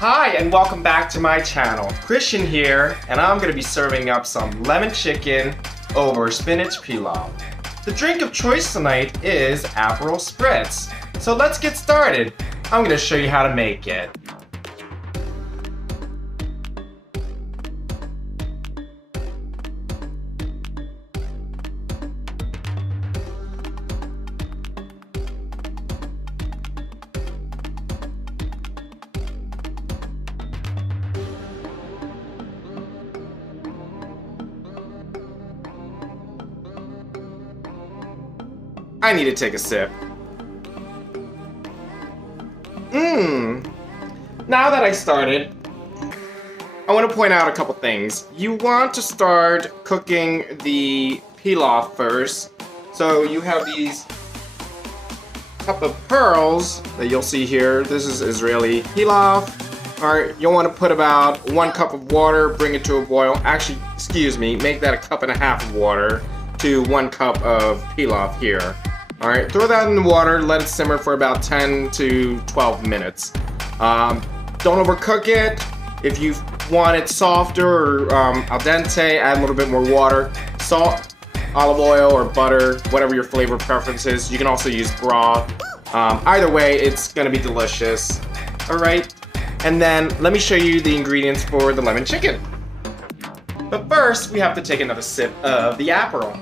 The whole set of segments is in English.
Hi and welcome back to my channel. Christian here, and I'm going to be serving up some lemon chicken over spinach pilaf. The drink of choice tonight is Aperol Spritz. So let's get started. I'm going to show you how to make it. I need to take a sip. Now that I started, I want to point out a couple things. You want to start cooking the pilaf first. So you have these cup of pearls that you'll see here. This is Israeli pilaf. Alright, you'll want to put about 1 cup of water, bring it to a boil. Actually, excuse me, make that 1.5 cups of water to 1 cup of pilaf here. Alright, throw that in the water, let it simmer for about 10 to 12 minutes. Don't overcook it. If you want it softer or al dente, add a little bit more water. Salt, olive oil, or butter, whatever your flavor preference is. You can also use broth. Either way, it's gonna be delicious. Alright, and then let me show you the ingredients for the lemon chicken. But first, we have to take another sip of the Aperol.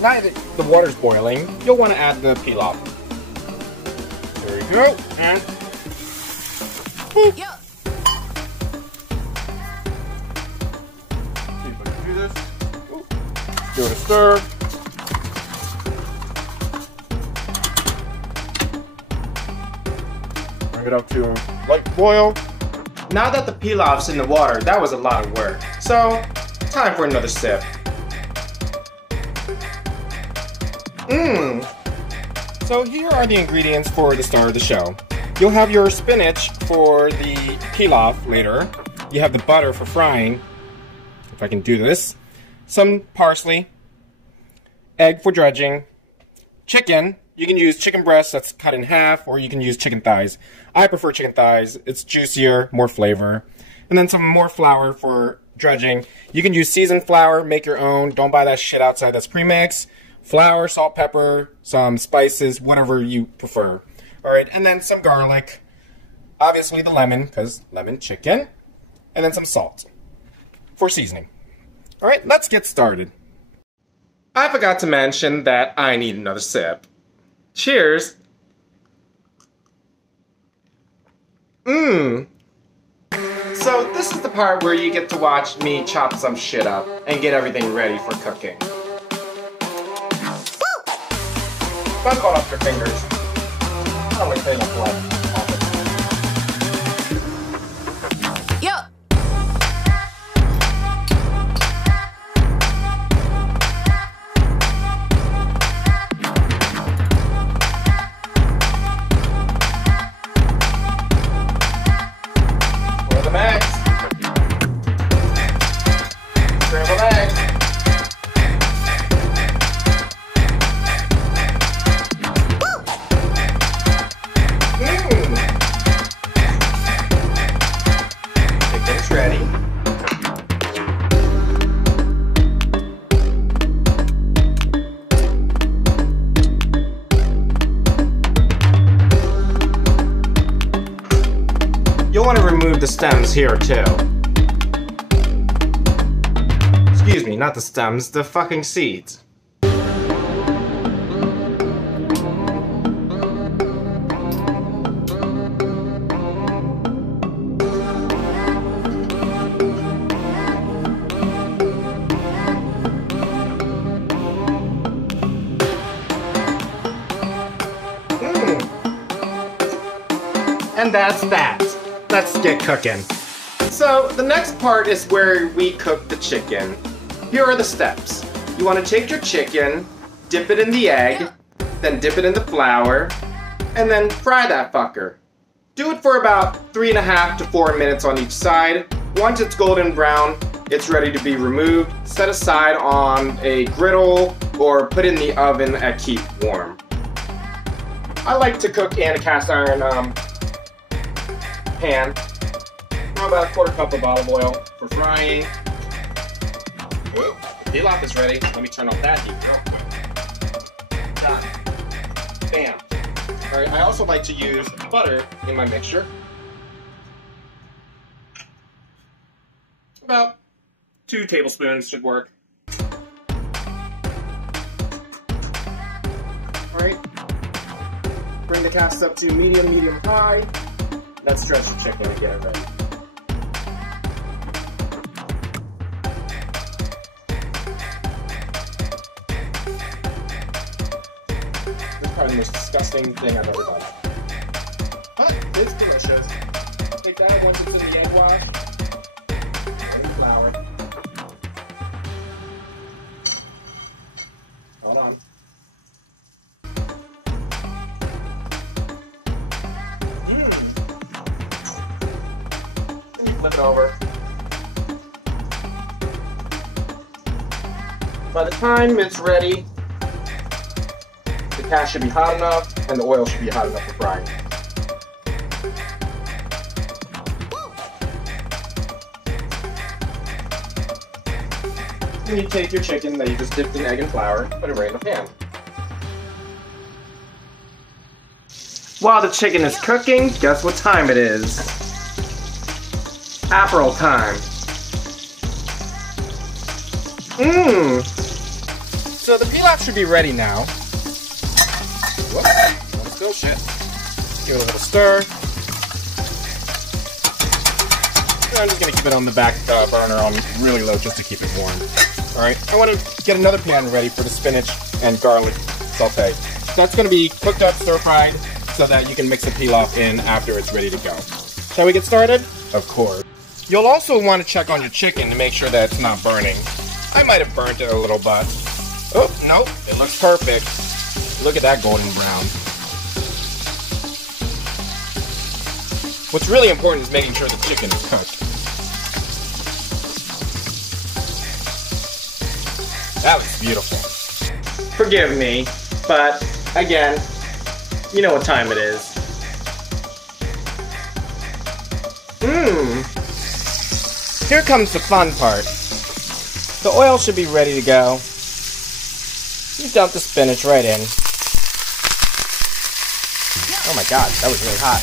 Now that the water's boiling, you'll want to add the pilaf. There you go, and Yeah. see if I can do this. Give it a stir. Bring it up to a light boil. Now that the pilaf's in the water, that was a lot of work. So, time for another sip. So here are the ingredients for the star of the show. You'll have your spinach for the pilaf later. You have the butter for frying, if I can do this. Some parsley, egg for dredging, chicken. You can use chicken breast that's cut in half, or you can use chicken thighs. I prefer chicken thighs. It's juicier, more flavor. And then some more flour for dredging. You can use seasoned flour, make your own. Don't buy that shit outside that's premixed. Flour, salt, pepper, some spices, whatever you prefer. Alright, and then some garlic. Obviously the lemon, because lemon chicken. And then some salt for seasoning. Alright, let's get started. I forgot to mention that I need another sip. Cheers! So this is the part where you get to watch me chop some shit up and get everything ready for cooking. Don't cut off your fingers. I like they look like. Yeah. Pour the eggs. Scrambled eggs. Ready. You'll want to remove the stems here too. Excuse me, not the stems, the fucking seeds. And that's that. Let's get cooking. So the next part is where we cook the chicken. Here are the steps. You want to take your chicken, dip it in the egg, then dip it in the flour, and then fry that fucker. Do it for about 3.5 to 4 minutes on each side. Once it's golden brown, it's ready to be removed, set aside on a griddle, or put in the oven at keep warm. I like to cook in a cast iron pan. About a quarter cup of olive oil for frying. Ooh, the pilaf is ready. Let me turn off that heat real quick. Got it. Bam. Alright, I also like to use butter in my mixture. About 2 tablespoons should work. Alright. Bring the cast up to medium high. Let's stretch the chicken and get it ready. This is probably the most disgusting thing I've ever done. But it's delicious. Take that once it's in the egg wash. And flour. Hold on. Flip it over. By the time it's ready, the cast should be hot enough and the oil should be hot enough for frying. Then you take your chicken that you just dipped in egg and flour, put it right in the pan. While the chicken is cooking, guess what time it is? Aperol time. So the pilaf should be ready now. Whoops, don't spill shit. Give it a little stir. And I'm just gonna keep it on the back burner on really low just to keep it warm. Alright, I want to get another pan ready for the spinach and garlic saute. That's gonna be cooked up, stir-fried, so that you can mix the pilaf in after it's ready to go. Shall we get started? Of course. You'll also want to check on your chicken to make sure that it's not burning. I might have burnt it a little, but... Oh, nope, it looks perfect. Look at that golden brown. What's really important is making sure the chicken is cooked. That looks beautiful. Forgive me, but again, you know what time it is. Here comes the fun part. The oil should be ready to go. You dump the spinach right in. Oh my god, that was really hot.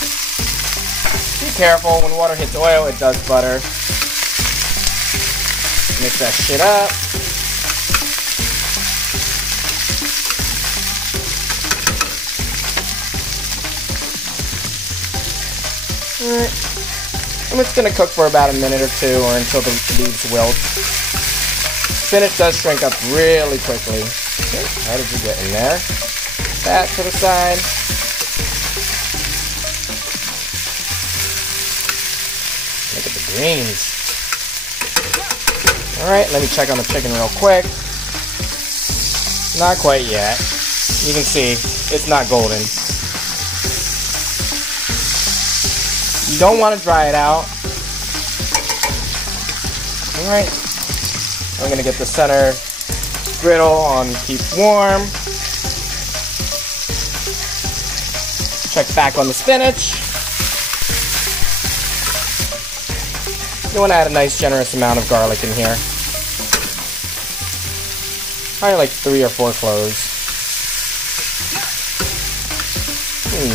Be careful, when water hits oil, it does butter. Mix that shit up. Alright. I'm just going to cook for about a minute or two or until the leaves wilt. Spinach does shrink up really quickly. Okay, how did you get in there? That to the side. Look at the greens. Alright, let me check on the chicken real quick. Not quite yet. You can see, it's not golden. You don't want to dry it out. Alright. I'm going to get the center griddle on keep warm. Check back on the spinach. You want to add a nice generous amount of garlic in here. Probably like 3 or 4 cloves.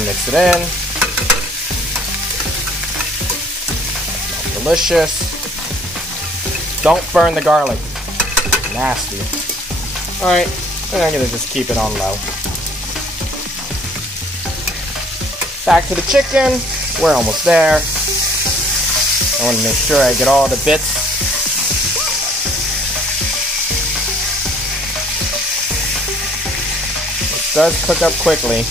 Mix it in. Delicious. Don't burn the garlic. Nasty. Alright, and I'm gonna just keep it on low. Back to the chicken. We're almost there. I want to make sure I get all the bits. It does cook up quickly.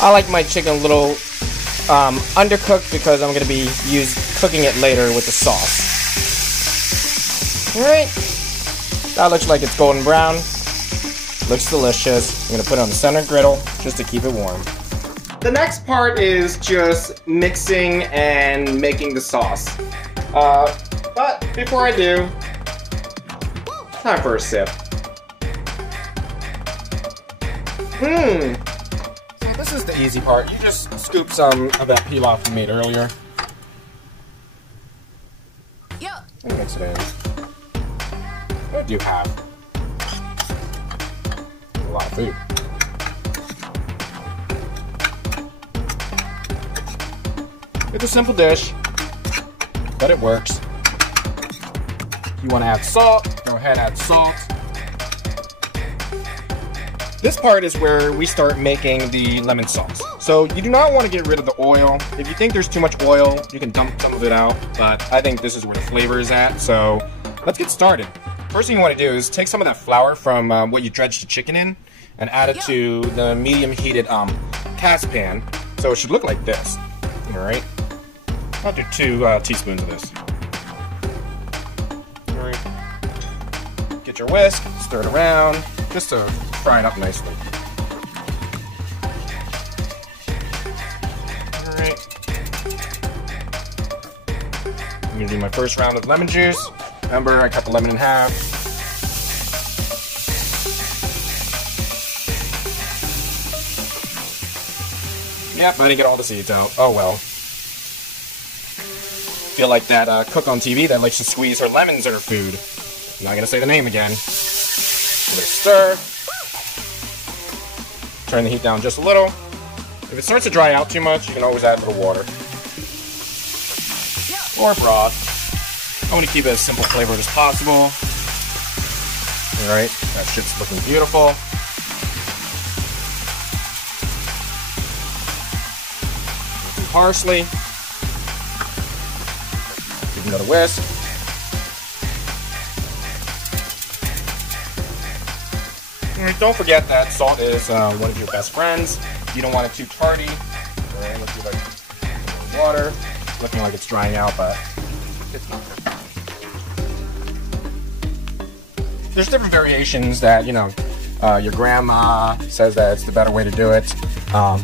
I like my chicken a little undercooked because I'm going to be cooking it later with the sauce. Alright, that looks like it's golden brown. Looks delicious. I'm going to put it on the center griddle just to keep it warm. The next part is just mixing and making the sauce. But before I do, Time for a sip. Mmm. So this is the easy part. You just scoop some of that pilaf you made earlier. And mix it in. What do you have? A lot of food. It's a simple dish, but it works. If you want to add salt, go ahead, add salt. This part is where we start making the lemon sauce. So you do not want to get rid of the oil. If you think there's too much oil, you can dump some of it out, but I think this is where the flavor is at, so let's get started. First thing you want to do is take some of that flour from what you dredged the chicken in and add it to the medium heated cast pan. So it should look like this, all right? I'll do 2 teaspoons of this. All right. Get your whisk, stir it around, just to fry it up nicely. All right. I'm gonna do my first round of lemon juice. Remember, I cut the lemon in half. Yep, I didn't get all the seeds out. Oh well. Feel like that cook on TV that likes to squeeze her lemons in her food. I'm not gonna say the name again. Give it a stir. Turn the heat down just a little. If it starts to dry out too much, you can always add a little water. Or broth. I want to keep it as simple flavored as possible. Alright, that shit's looking beautiful. Some parsley. Give another whisk. Alright, don't forget that salt is one of your best friends. You don't want it too tardy. Alright, let's do like water. Looking like it's drying out, but it's not. There's different variations that, you know, your grandma says that it's the better way to do it.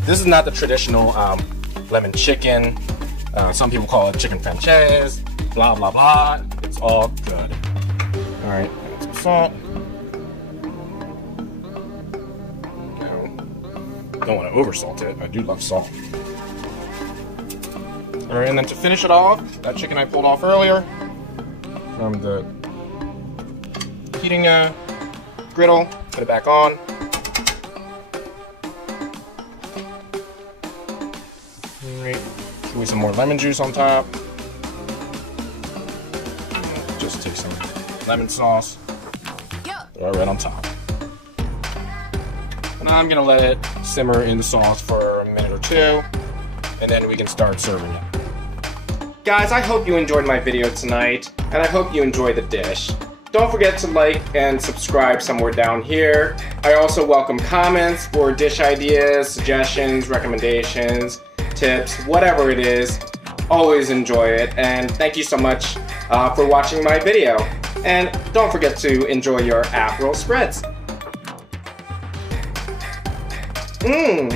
This is not the traditional lemon chicken. Some people call it chicken franchise, blah, blah, blah. It's all good. All right, add some salt. Don't want to over-salt it. I do love salt. All right, and then to finish it off, that chicken I pulled off earlier from the heating griddle, put it back on. All right, squeeze some more lemon juice on top. Just take some lemon sauce, throw it right on top. And I'm gonna let it simmer in the sauce for a minute or 2, and then we can start serving it. Guys, I hope you enjoyed my video tonight, and I hope you enjoy the dish. Don't forget to like and subscribe somewhere down here. I also welcome comments for dish ideas, suggestions, recommendations, tips, whatever it is. Always enjoy it, and thank you so much for watching my video. And don't forget to enjoy your Aperol Spritz. Mmm.